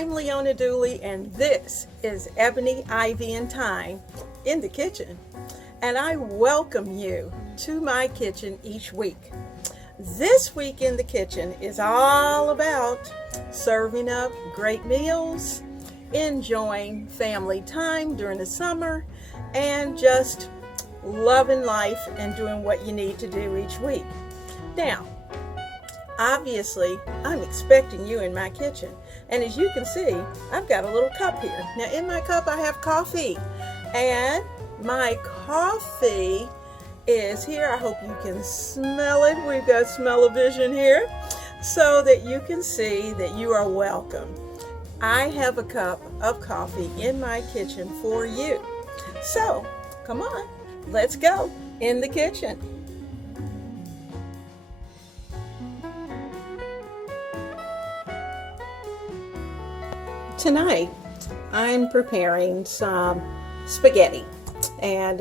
I'm Leona Dooley, and this is Ebony, Ivy, and Thyme in the kitchen. And I welcome you to my kitchen each week. This week in the kitchen is all about serving up great meals, enjoying family time during the summer, and just loving life and doing what you need to do each week. Now, obviously, I'm expecting you in my kitchen. And as you can see, I've got a little cup here. Now, in my cup, I have coffee. And my coffee is here. I hope you can smell it. We've got smell-o-vision here so that you can see that you are welcome. I have a cup of coffee in my kitchen for you. So, come on, let's go in the kitchen. Tonight, I'm preparing some spaghetti, and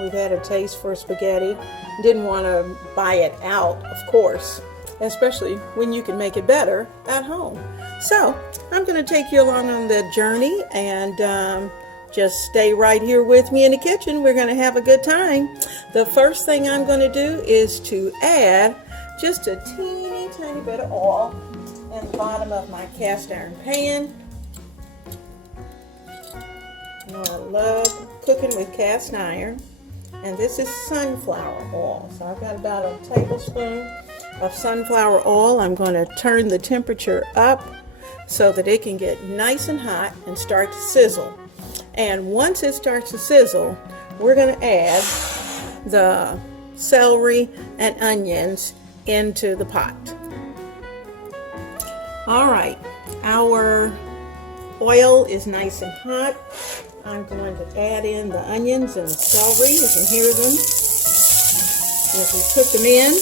we've had a taste for spaghetti. Didn't want to buy it out, of course, especially when you can make it better at home. So, I'm going to take you along on the journey, and just stay right here with me in the kitchen. We're going to have a good time. The first thing I'm going to do is to add just a teeny tiny bit of oil in the bottom of my cast iron pan. I love cooking with cast iron, and this is sunflower oil. So I've got about a tablespoon of sunflower oil. I'm going to turn the temperature up so that it can get nice and hot and start to sizzle. And once it starts to sizzle, we're going to add the celery and onions into the pot. All right, our oil is nice and hot. I'm going to add in the onions and celery. You can hear them as we put them in.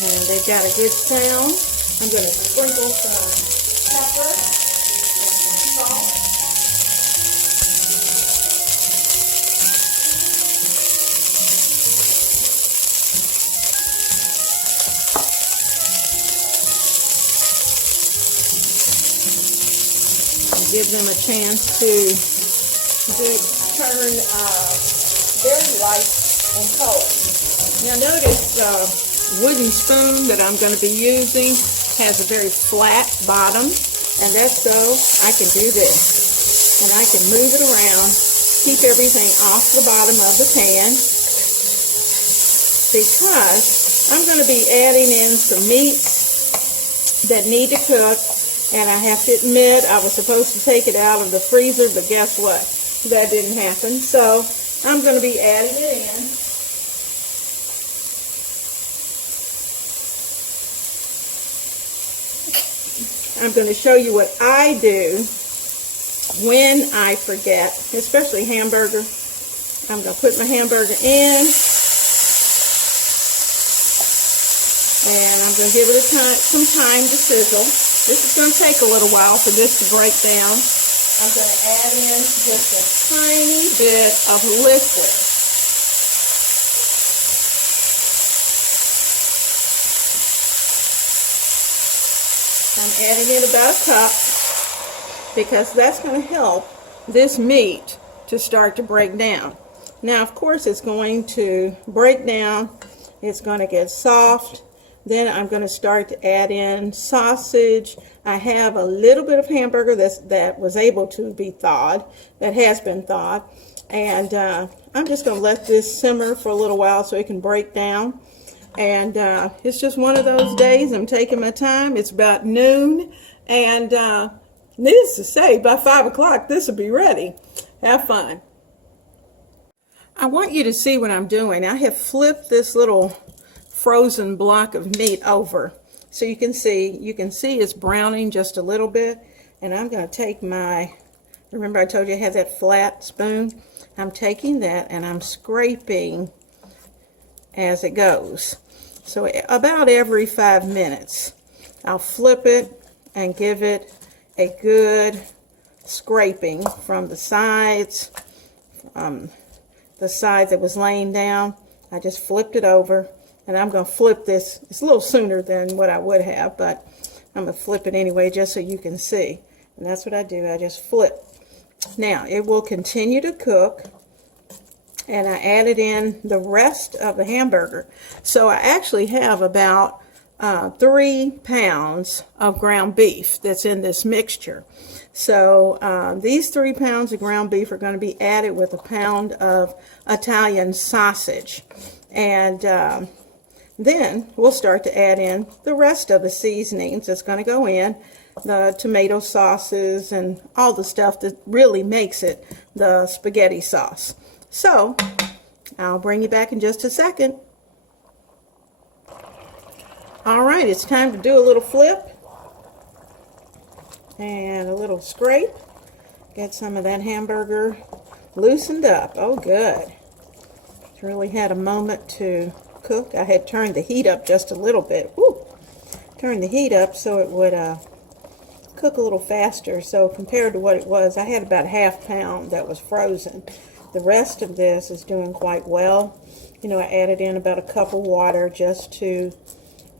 And they've got a good sound. I'm going to sprinkle some pepper and some salt. Give them a chance to turn very light in color. Now notice the wooden spoon that I'm going to be using has a very flat bottom, and that's so I can do this. And I can move it around, keep everything off the bottom of the pan, because I'm going to be adding in some meats that need to cook. And I have to admit, I was supposed to take it out of the freezer, but guess what? That didn't happen. So I'm going to be adding it in. I'm going to show you what I do when I forget, especially hamburger. I'm going to put my hamburger in. And I'm going to give it some time to sizzle. This is going to take a little while for this to break down. I'm going to add in just a tiny bit of liquid. I'm adding in about a cup because that's going to help this meat to start to break down. Now, of course, it's going to break down. It's going to get soft. Then I'm going to start to add in sausage. I have a little bit of hamburger that was able to be thawed, that has been thawed. And I'm just going to let this simmer for a little while so it can break down. And it's just one of those days. I'm taking my time. It's about noon. And needless to say, by 5 o'clock, this will be ready. Have fun. I want you to see what I'm doing. I have flipped this little frozen block of meat over so you can see it's browning just a little bit. And I'm going to take my, remember I told you I had that flat spoon? I'm taking that and I'm scraping as it goes. So about every 5 minutes I'll flip it and give it a good scraping from the sides, the side that was laying down. I just flipped it over. And I'm going to flip this. It's a little sooner than what I would have, but I'm going to flip it anyway just so you can see. And that's what I do. I just flip. Now, it will continue to cook. And I added in the rest of the hamburger. So I actually have about 3 pounds of ground beef that's in this mixture. So these 3 pounds of ground beef are going to be added with a pound of Italian sausage. And then we'll start to add in the rest of the seasonings that's going to go in. The tomato sauces and all the stuff that really makes it the spaghetti sauce. So, I'll bring you back in just a second. Alright, it's time to do a little flip and a little scrape. Get some of that hamburger loosened up. Oh, good. It's really had a moment to cook. I had turned the heat up just a little bit. Woo! Turned the heat up so it would cook a little faster. So, compared to what it was, I had about ½ pound that was frozen. The rest of this is doing quite well. You know, I added in about a cup of water just to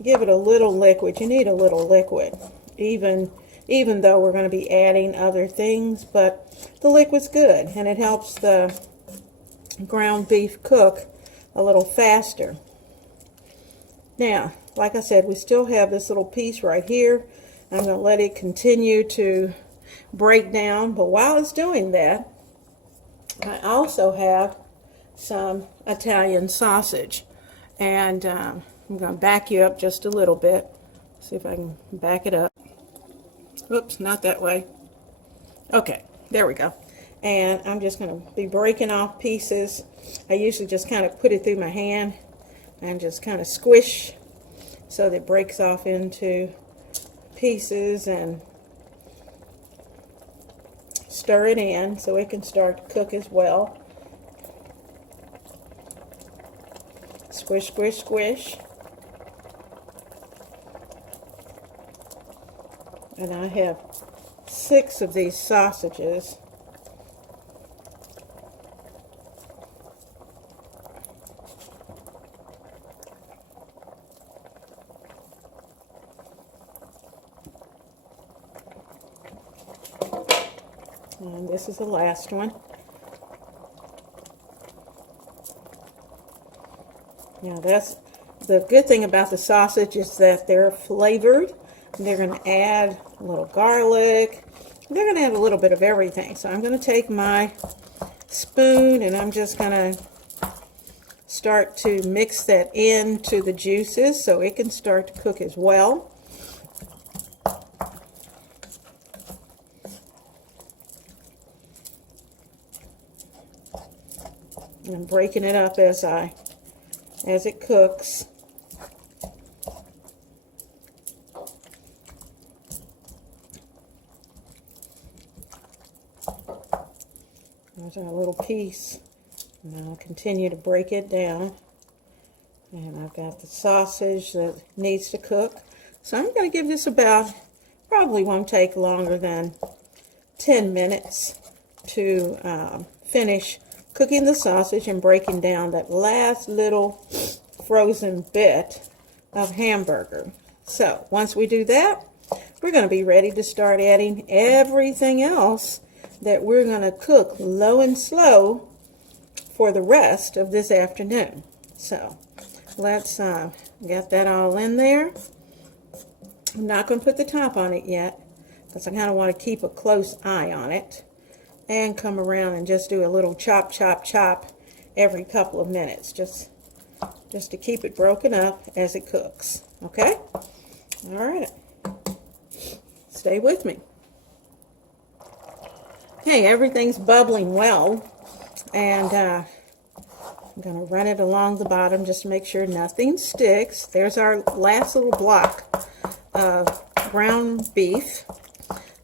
give it a little liquid. You need a little liquid, even though we're going to be adding other things, but the liquid's good, and it helps the ground beef cook a little faster. Now, like I said, we still have this little piece right here. I'm going to let it continue to break down, but while it's doing that, I also have some Italian sausage, and I'm going to back you up just a little bit. See if I can back it up. Oops, not that way. Okay, there we go. And I'm just going to be breaking off pieces. I usually just kind of put it through my hand and just kind of squish so that it breaks off into pieces, and stir it in so it can start to cook as well. Squish, squish, squish. And I have 6 of these sausages. And this is the last one. Now that's the good thing about the sausage, is that they're flavored. They're going to add a little garlic. They're going to add a little bit of everything. So I'm going to take my spoon and I'm just going to start to mix that into the juices so it can start to cook as well. I'm breaking it up as it cooks. There's our little piece. And I'll continue to break it down. And I've got the sausage that needs to cook. So I'm going to give this probably won't take longer than 10 minutes to finish cooking the sausage and breaking down that last little frozen bit of hamburger. So once we do that, we're going to be ready to start adding everything else that we're going to cook low and slow for the rest of this afternoon. So let's get that all in there. I'm not going to put the top on it yet because I kind of want to keep a close eye on it, and come around and just do a little chop, chop, chop every couple of minutes, just to keep it broken up as it cooks. Okay? All right. Stay with me. Okay, everything's bubbling well, and I'm going to run it along the bottom just to make sure nothing sticks. There's our last little block of ground beef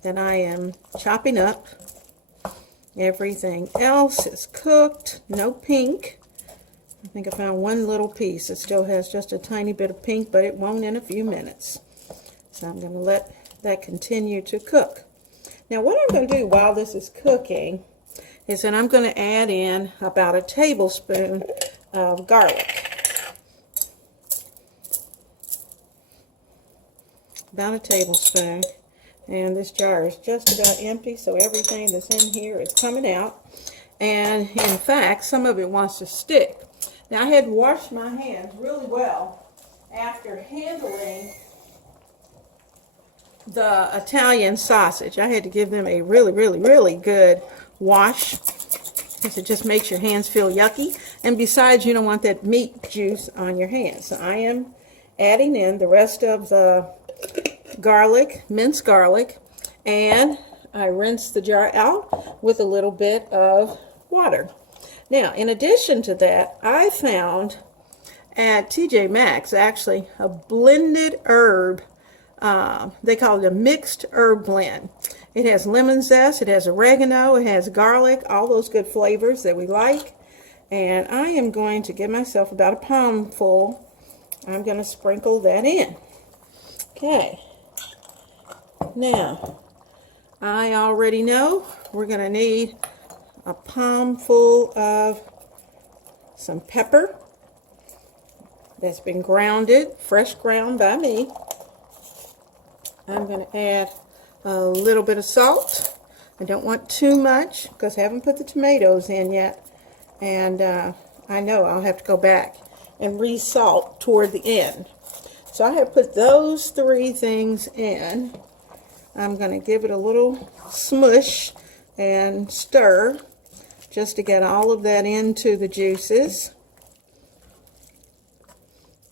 that I am chopping up. Everything else is cooked, no pink. I think I found one little piece. It still has just a tiny bit of pink, but it won't in a few minutes. So I'm going to let that continue to cook. Now what I'm going to do while this is cooking is that I'm going to add in about a tablespoon of garlic. about a tablespoon. And this jar is just about empty, so everything that's in here is coming out. And in fact, some of it wants to stick. Now I had to wash my hands really well after handling the Italian sausage. I had to give them a really good wash, because it just makes your hands feel yucky. And besides, you don't want that meat juice on your hands. So I am adding in the rest of the garlic, minced garlic, and I rinse the jar out with a little bit of water. Now, in addition to that, I found at TJ Maxx actually a blended herb. They call it a mixed herb blend. It has lemon zest, it has oregano, it has garlic, all those good flavors that we like. And I am going to give myself about a palmful. I'm going to sprinkle that in. Okay. Now, I already know we're going to need a palmful of some pepper that's been grounded, fresh ground by me. I'm going to add a little bit of salt. I don't want too much because I haven't put the tomatoes in yet. And I know I'll have to go back and re-salt toward the end. So I have put those three things in. I'm going to give it a little smush and stir just to get all of that into the juices.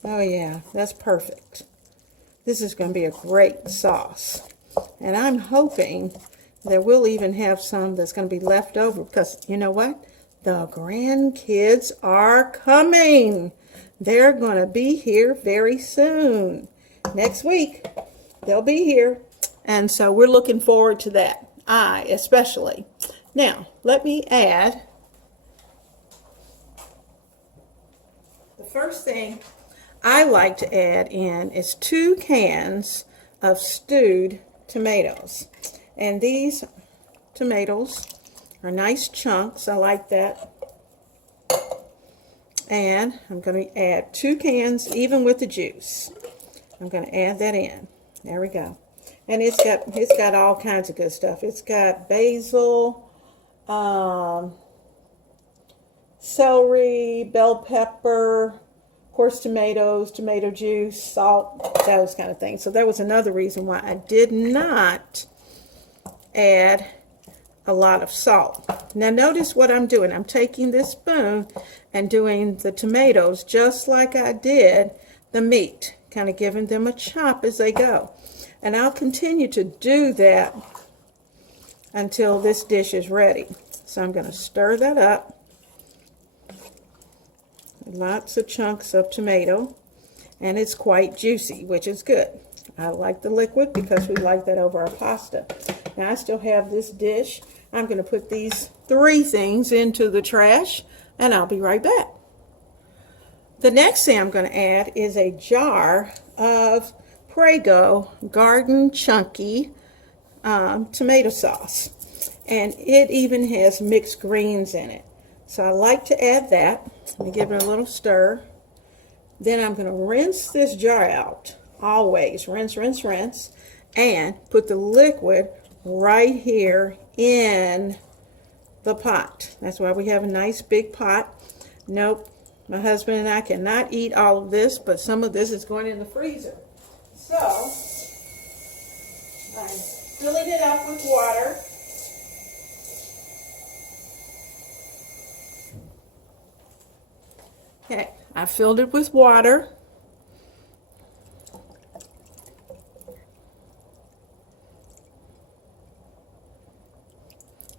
Oh yeah, that's perfect. This is going to be a great sauce. And I'm hoping that we'll even have some that's going to be left over, because you know what? The grandkids are coming. They're going to be here very soon. Next week, they'll be here. And so we're looking forward to that. I especially. Now, let me add the first thing I like to add in is 2 cans of stewed tomatoes. And these tomatoes are nice chunks. I like that. And I'm going to add 2 cans even with the juice. I'm going to add that in. There we go. And it's got all kinds of good stuff. It's got basil, celery, bell pepper, of course tomatoes, tomato juice, salt, those kind of things. So that was another reason why I did not add a lot of salt. Now notice what I'm doing. I'm taking this spoon and doing the tomatoes just like I did the meat, kind of giving them a chop as they go. And I'll continue to do that until this dish is ready. So I'm going to stir that up. Lots of chunks of tomato, and it's quite juicy, which is good. I like the liquid because we like that over our pasta. Now I still have this dish. I'm going to put these 3 things into the trash, and I'll be right back. The next thing I'm going to add is a jar of Prego Garden Chunky tomato sauce, and it even has mixed greens in it. So I like to add that. Let me give it a little stir. Then I'm going to rinse this jar out. Always rinse, rinse, rinse, and put the liquid right here in the pot. That's why we have a nice big pot. Nope, my husband and I cannot eat all of this, but some of this is going in the freezer. So I'm filling it up with water. Okay, I filled it with water.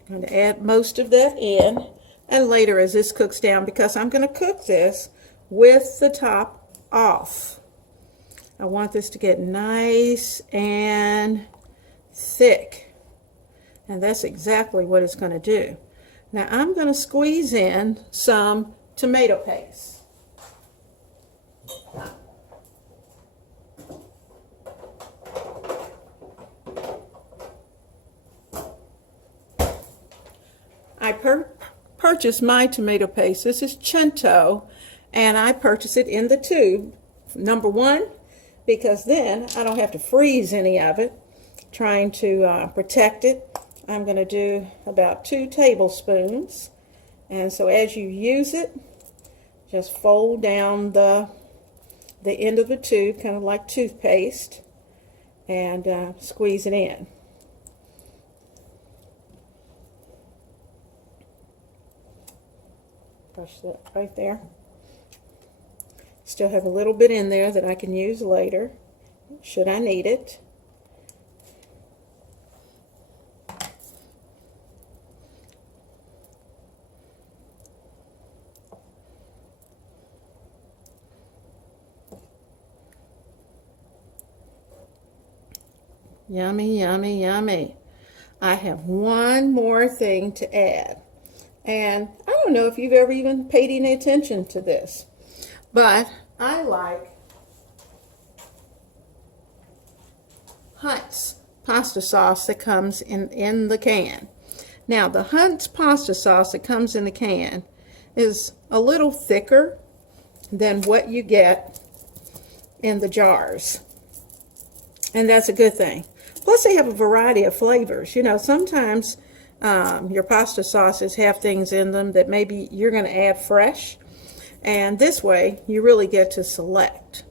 I'm going to add most of that in, and later as this cooks down, because I'm going to cook this with the top off. I want this to get nice and thick, and that's exactly what it's going to do. Now I'm going to squeeze in some tomato paste. I purchased my tomato paste. This is Cento, and I purchased it in the tube. Number 1, because then I don't have to freeze any of it trying to protect it. I'm going to do about 2 tablespoons. And so as you use it, just fold down the end of the tube, kind of like toothpaste, and squeeze it in. Brush that right there. Still have a little bit in there that I can use later, should I need it. Yummy, yummy, yummy. I have one more thing to add. And I don't know if you've ever even paid any attention to this, but I like Hunt's pasta sauce that comes in the can. Now, the Hunt's pasta sauce that comes in the can is a little thicker than what you get in the jars. And that's a good thing. Plus, they have a variety of flavors. You know, sometimes your pasta sauces have things in them that maybe you're going to add fresh. And this way, you really get to select.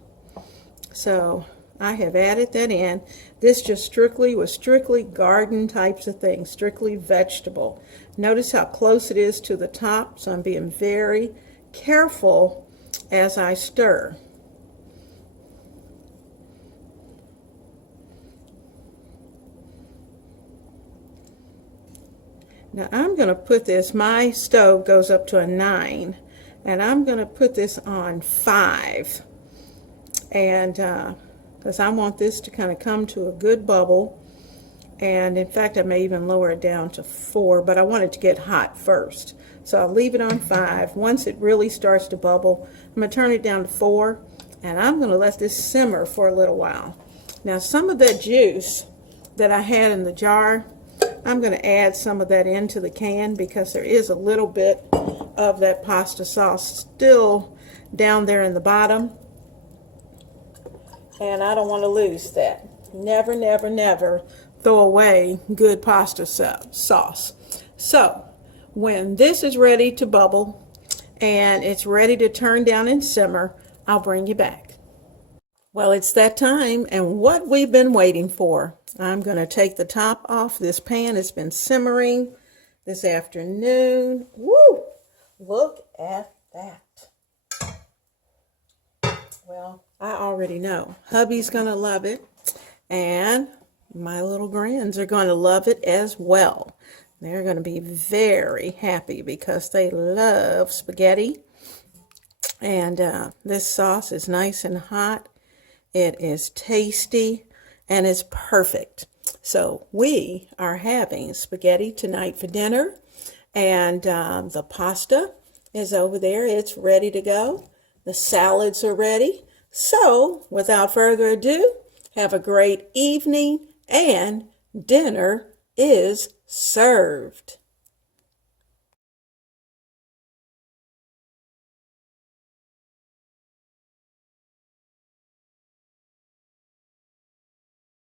So, I have added that in. This just was strictly garden types of things, strictly vegetable. Notice how close it is to the top, so I'm being very careful as I stir. Now I'm going to put this, my stove goes up to a 9, and I'm going to put this on 5. And because I want this to kind of come to a good bubble. And in fact, I may even lower it down to 4, but I want it to get hot first. So I'll leave it on 5. Once it really starts to bubble, I'm going to turn it down to 4, and I'm going to let this simmer for a little while. Now, some of that juice that I had in the jar, I'm going to add some of that into the can because there is a little bit of that pasta sauce still down there in the bottom. And I don't want to lose that. Never, never, never throw away good pasta sauce. So, when this is ready to bubble and it's ready to turn down and simmer, I'll bring you back. Well, it's that time, and what we've been waiting for. I'm going to take the top off this pan. It's been simmering this afternoon. Woo! Look at that. Well, I already know. Hubby's going to love it, and my little grands are going to love it as well. They're going to be very happy because they love spaghetti. And this sauce is nice and hot. It is tasty, and it's perfect. So we are having spaghetti tonight for dinner, and the pasta is over there. It's ready to go. The salads are ready. So without further ado, have a great evening, and dinner is served.